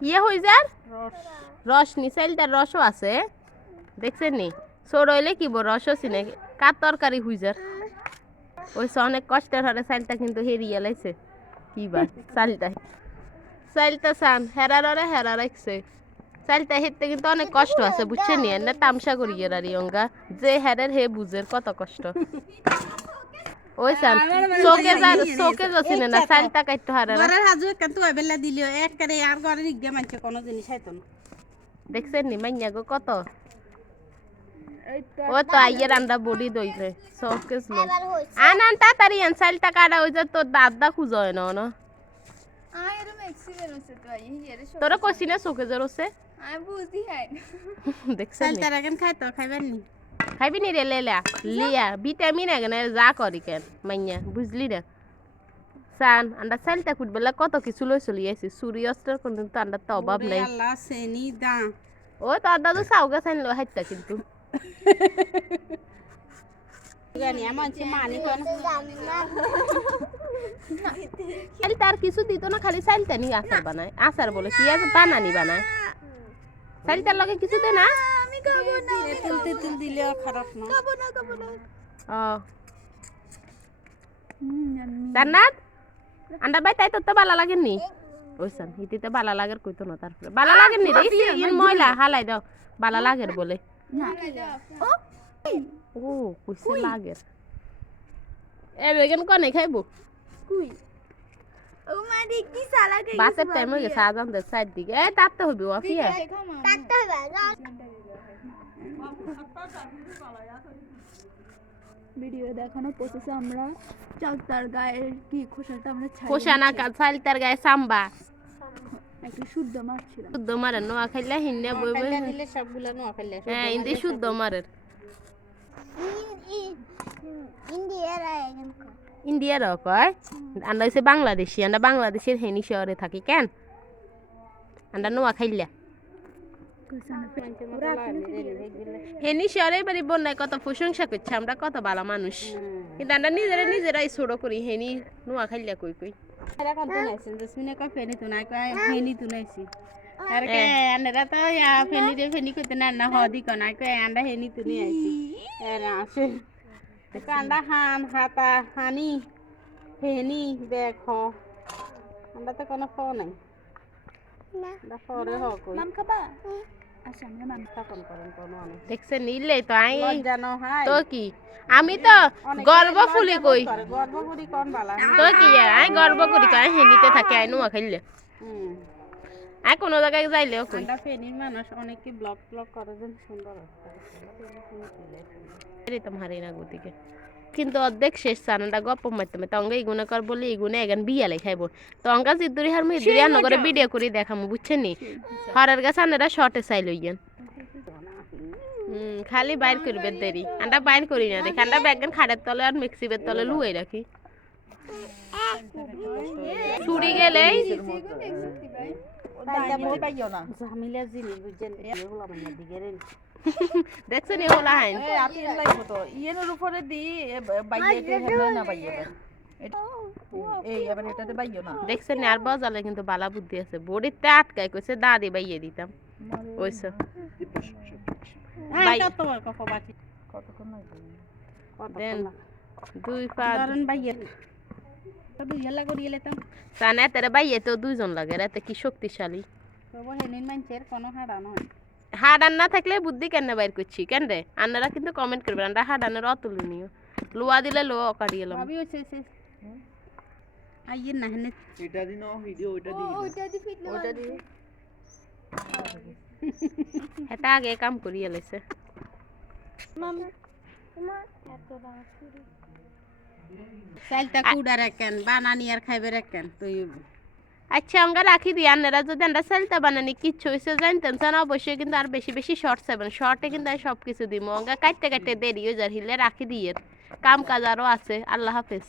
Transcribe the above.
ইয়ে হয়ে যার রস নি চাইলটার রসও আছে দেখছেন নি সর হইলে কি বড় রসও চিনে কার তরকারি হয়ে যার ওই অনেক কষ্টের হরে চাইলটা কিন্তু হেরিয়ে লাইছে কি বা চাইলটা চান হেরা রাখছে চাইলটা হেরতে কিন্তু অনেক কষ্ট আছে বুঝছেন নি না তামসা করিয়ে রারি অঙ্গা যে হেরের হে বুঝের কত কষ্ট ওই চান চোখে যাচ্ছে না চাইলটা কাটতে হারে ঘরের হাজু কিন্তু বেলা দিলিও এক করে আর ঘরের ইগে মানছে কোনো জিনিস হয়তো না দেখছেন নি মাইয়া গো কত ও তো আইয়ের আন্ডা বডি দইলে সকেস লো আনান তাড়াতাড়ি আন চাইলটা কাটা হই যা তোর দাদা খুঁজো হয় না আয়ের ম্যাক্সিমেন হচ্ছে তো আই হিয়ারে সব তোরা কইছি না চোখে জরছে আমি বুঝি হাই দেখছেন নি চালটা রাখেন খাই তো খাইবেন নি খাইবি নি রে লেলা লিয়া ভিটামিন এখানে যা করি কেন মাইয়া বুঝলি না সান আন্ডা চাইলটা কুটবেলা কত কিছু লই চলি আইছি সূর্যাস্তের কোন তো আন্ডার তো অভাব নাই আল্লাহ সেনি দা ও তো আন্ডা তো সাউগা চাইল হাইতা কিন্তু জানি আমার মানি কোন চাইল তার কিছু দিত না খালি চাইলটা নি আচার বানায় আচার বলে কি আছে বানানি বানায় চাইলটার লগে কিছু দে না আমি খাবো না তেল দিলে খারাপ না খাবো না ও জান্নাত আন্ডা বাই তাই তো ভালো লাগেনি ওইসান হিতিতে ভালো লাগের কইতো না তারপরে ভালো লাগেনি রে ইন ময়লা হালাই দাও ভালো লাগের বলে ও কইছে লাগের এ বেগন কোনে খাইবো কুই ও মা দেখি সালা খাই বাসের টাইম হয়ে গেছে আজান দে সাইড দিকে এ তাপতে হবে ওয়াফিয়া ভিডিও দেখানো প্রসেসে আমরা চালতার গায়ের কি খোসাটা আমরা ছাড়িয়ে খোসানা চাইল তার গায়ে সাম্বা একটু শুদ্ধ মারছিলাম শুদ্ধ মারে নোয়া খাইলা হিন্নে বই বই দিলে সবগুলা নো ফেললে হ্যাঁ ইন্দি শুদ্ধ মারের ইন্ডিয়ার কয় আমরা হচ্ছে বাংলাদেশি আমরা বাংলাদেশের হেনি শহরে থাকি কেন আমরা নোয়া খাইলা হেনি শহরে বাড়ি বন্যায় কত প্রশংসা করছে আমরা কত ভালো মানুষ কিন্তু আমরা নিজেরাই ছোট করি হেনি নোয়া খাইলা কই কই এরা কত নাইছেন জসমিনে কয় ফেনি তো নাই কয় হেনি তো নাইছি আর কে আন্ডা তো ইয়া ফেনি রে ফেনি কইতে না না হদি কোন নাই কয় আন্ডা হেনি তো নি আইছি এরা আসে আন্ডা হান হাতা হানি হেনি দেখো আন্ডা তো কোনো ফো নাই না দা ফরে হ কই মাম খাবা আচ্ছা আমরা মাম তখন করেন কোনো অনেক দেখছেন নিলে তো আই জানো হাই তো কি আমি তো গর্ব ফুলি কই গর্ভবতী কোন বালা তো কি আই গর্ব করি কই হেনিতে থাকে আই নোয়া খাইলে আই কোন জায়গায় যাইলেও কই আন্ডা ফেনির মানুষ অনেকে ব্লগ করে দেন সুন্দর এরই তো মারি না গতিকে কিন্তু অর্ধেক শেষ সানাটা গপ্প মারতে মারতে অঙ্গা ইগুনে কর বলে ইগুনে এগান বিয়ালে খাইব তো অঙ্গা জিদ্দুরি হার মুই ইদ্দুরি আন্ন করে ভিডিও করে দেখামু বুঝছেন নি হরের গাছ আনারা শর্টে চাই লইয়েন খালি বাইর করবে দেরি আন্ডা বাইর করি না দেখি আন্ডা ব্যাগন খাড়ের তলে আর মিক্সিবের তলে লুয়ে রাখি চুরি গেলেই ঝামিলা জিনিস বুঝছেন এগুলো মানে দিকে রে দেখছেন এ হলা হাইন ইয়ের উপরে দি বাইয়েতে হবে না বাইয়ে এই এবার এটাতে বাইও না দেখছেন আর বাজালে কিন্তু বালা বুদ্ধি আছে বড়িতে আটকায় কইছে দাদি বাইয়ে দিতাম ওইসব ভাই কত কত বাকি কতক্ষণ লাগবে দেন দুই পা কারণ বাইয়ে তো দুই হেলা করিয়ে লেতাম সানা তেরে বাইয়ে তো দুইজন লাগে রাতে কি শক্তিশালী তবু হেনিন মানুষের কোনো হাড়া নয় হাডান না থাকলে বুদ্ধি কেন বাইর করছি কেন রে আপনারা কিন্তু কমেন্ট করবেন আমরা হাডানের অতুলনীয় লোয়া দিলে লোয়া কাটিয়ে এলাম ভাবি হচ্ছে আইয়ের না হেনে এটা দিন ভিডিও ওইটা দিই ওইটা দি ফিটলো ওইটা দিই এটা আগে কাম করিয়ে লাইছে চালটা কুড়া রাখেন বানানি আর খাইবে রাখেন তুই আচ্ছা আমরা রাখি দিই আপনারা যদি আমরা সেলটা বানানি কিচ্ছু হয়েছে জানতেন না অবশ্যই কিন্তু আর বেশি বেশি শর্ট সেবেন শর্টে কিন্তু আমি সব কিছু দিব অঙ্গা কাটতে কাটতে দেরি হয়ে যায় হিলে রাখি দিয়ে কাম কাজ আরও আছে আল্লাহ হাফেজ